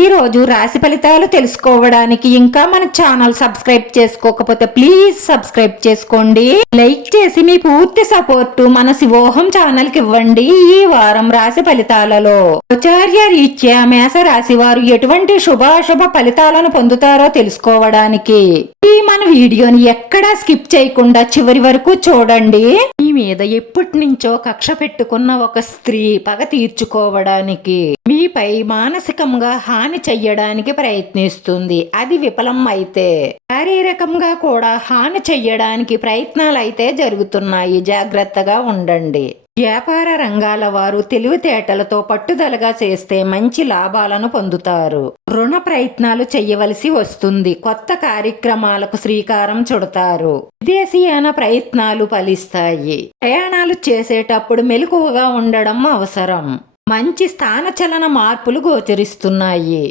ఈ రోజు రాశి ఫలితాలు తెలుసుకోవడానికి ఇంకా మన ఛానల్ సబ్స్క్రైబ్ చేసుకోకపోతే ప్లీజ్ సబ్స్క్రైబ్ చేసుకోండి. లైక్ చేసి మీ పూర్తి సపోర్ట్ మన శివోహం ఛానల్కి ఇవ్వండి ఈ వారం రాశి ఫలితాలలో. ఆచార్య రీత్యా మేష రాశి వారు ఎటువంటి శుభాశుభ ఫలితాలను పొందుతారో తెలుసుకోవడానికి. ఈ మన వీడియోని ఎక్కడా స్కిప్ చేయకుండా చివరి వరకు చూడండి. మీ మీద ఎప్పటి నుంచో కక్ష పెట్టుకున్న ఒక స్త్రీ పగ తీర్చుకోవడానికి. మీపై మానసికంగా హాని చెయ్యడానికి ప్రయత్నిస్తుంది. అది విఫలం అయితే శారీరకంగా కూడా హాని చెయ్యడానికి ప్రయత్నాలు అయితే జరుగుతున్నాయి. జాగ్రత్తగా ఉండండి. వ్యాపార రంగాల వారు తెలివితేటలతో పట్టుదలగా చేస్తే మంచి లాభాలను పొందుతారు. రుణ ప్రయత్నాలు చేయవలసి వస్తుంది. కొత్త కార్యక్రమాలకు శ్రీకారం చుడతారు. విదేశీయాన ప్రయత్నాలు ఫలిస్తాయి. ప్రయాణాలు చేసేటప్పుడు మెలకువగా ఉండడం అవసరం. మంచి స్థానచలన మార్పులు గోచరిస్తున్నాయి.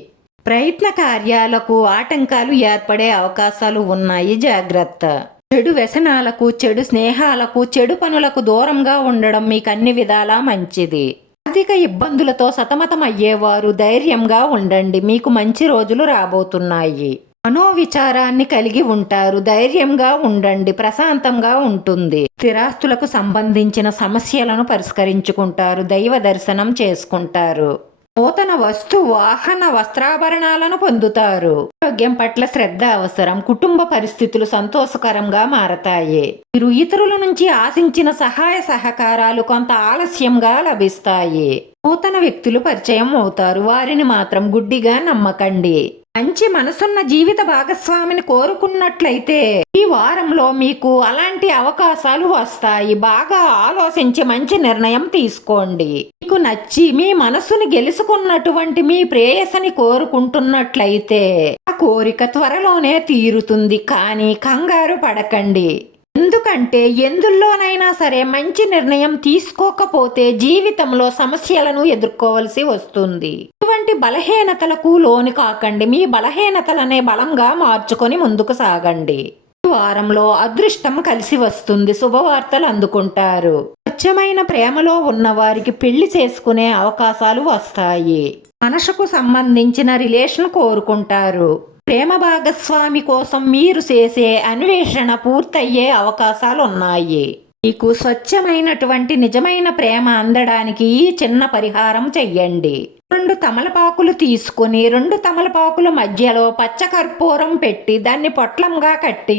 ప్రయత్న కార్యాలకు ఆటంకాలు ఏర్పడే అవకాశాలు ఉన్నాయి. జాగ్రత్త. చెడు వ్యసనాలకు చెడు స్నేహాలకు చెడు పనులకు దూరంగా ఉండడం మీకు అన్ని విధాలా మంచిది. ఆర్థిక ఇబ్బందులతో సతమతం అయ్యేవారు ధైర్యంగా ఉండండి. మీకు మంచి రోజులు రాబోతున్నాయి. మనోవిచారాన్ని కలిగి ఉంటారు. ధైర్యంగా ఉండండి. ప్రశాంతంగా ఉంటుంది. స్థిరాస్తులకు సంబంధించిన సమస్యలను పరిష్కరించుకుంటారు. దైవ దర్శనం చేసుకుంటారు. నూతన వస్తు వాహన వస్త్రాభరణాలను పొందుతారు. ఆరోగ్యం పట్ల శ్రద్ధ అవసరం. కుటుంబ పరిస్థితులు సంతోషకరంగా మారతాయి. మీరు ఇతరుల నుంచి ఆశించిన సహాయ సహకారాలు కొంత ఆలస్యంగా లభిస్తాయి. నూతన వ్యక్తులు పరిచయం అవుతారు. వారిని మాత్రం గుడ్డిగా నమ్మకండి. మంచి మనసున్న జీవిత భాగస్వామిని కోరుకున్నట్లయితే ఈ వారంలో మీకు అలాంటి అవకాశాలు వస్తాయి. బాగా ఆలోచించి మంచి నిర్ణయం తీసుకోండి. మీకు నచ్చి మీ మనసుని గెలుచుకున్నటువంటి మీ ప్రేయసని కోరుకుంటున్నట్లయితే ఆ కోరిక త్వరలోనే తీరుతుంది. కానీ కంగారు పడకండి. ఎందుకంటే ఎందుల్లోనైనా సరే మంచి నిర్ణయం తీసుకోకపోతే జీవితంలో సమస్యలను ఎదుర్కోవలసి వస్తుంది. ఎటువంటి బలహీనతలకు లోను కాకండి. మీ బలహీనతలనే బలంగా మార్చుకొని ముందుకు సాగండి. ఈ వారంలో అదృష్టం కలిసి వస్తుంది. శుభవార్తలు అందుకుంటారు. స్వచ్ఛమైన ప్రేమలో ఉన్నవారికి పెళ్ళి చేసుకునే అవకాశాలు వస్తాయి. మనసుకు సంబంధించిన రిలేషన్ కోరుకుంటారు. ప్రేమ భాగస్వామి కోసం మీరు చేసే అన్వేషణ పూర్తయ్యే అవకాశాలు ఉన్నాయి మీకు స్వచ్ఛమైనటువంటి నిజమైన ప్రేమ అందడానికి ఈ చిన్న పరిహారం చెయ్యండి. రెండు తమలపాకులు తీసుకుని రెండు తమలపాకుల మధ్యలో పచ్చకర్పూరం పెట్టి దాన్ని పొట్లంగా కట్టి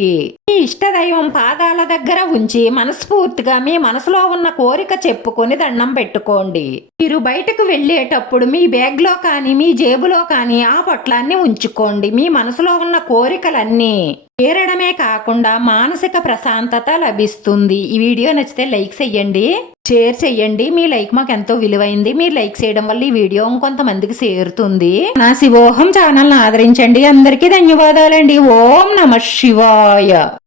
మీ ఇష్టదైవం పాదాల దగ్గర ఉంచి మనస్ఫూర్తిగా మీ మనసులో ఉన్న కోరిక చెప్పుకొని దండం పెట్టుకోండి. మీరు బయటకు వెళ్ళేటప్పుడు మీ బ్యాగ్లో కానీ మీ జేబులో కానీ ఆ పొట్లాన్ని ఉంచుకోండి. మీ మనసులో ఉన్న కోరికలన్నీ తీరడమే కాకుండా మానసిక ప్రశాంతత లభిస్తుంది. ఈ వీడియో నచ్చితే లైక్ చెయ్యండి. షేర్ చెయ్యండి. మీ లైక్ మాకు ఎంతో విలువైంది. మీరు లైక్ చేయడం వల్ల ఈ వీడియో ఇంకొంతమందికి చేరుతుంది. నా శివోహం ఛానల్ని ఆదరించండి. అందరికీ ధన్యవాదాలండి. ఓం నమ శివాయ.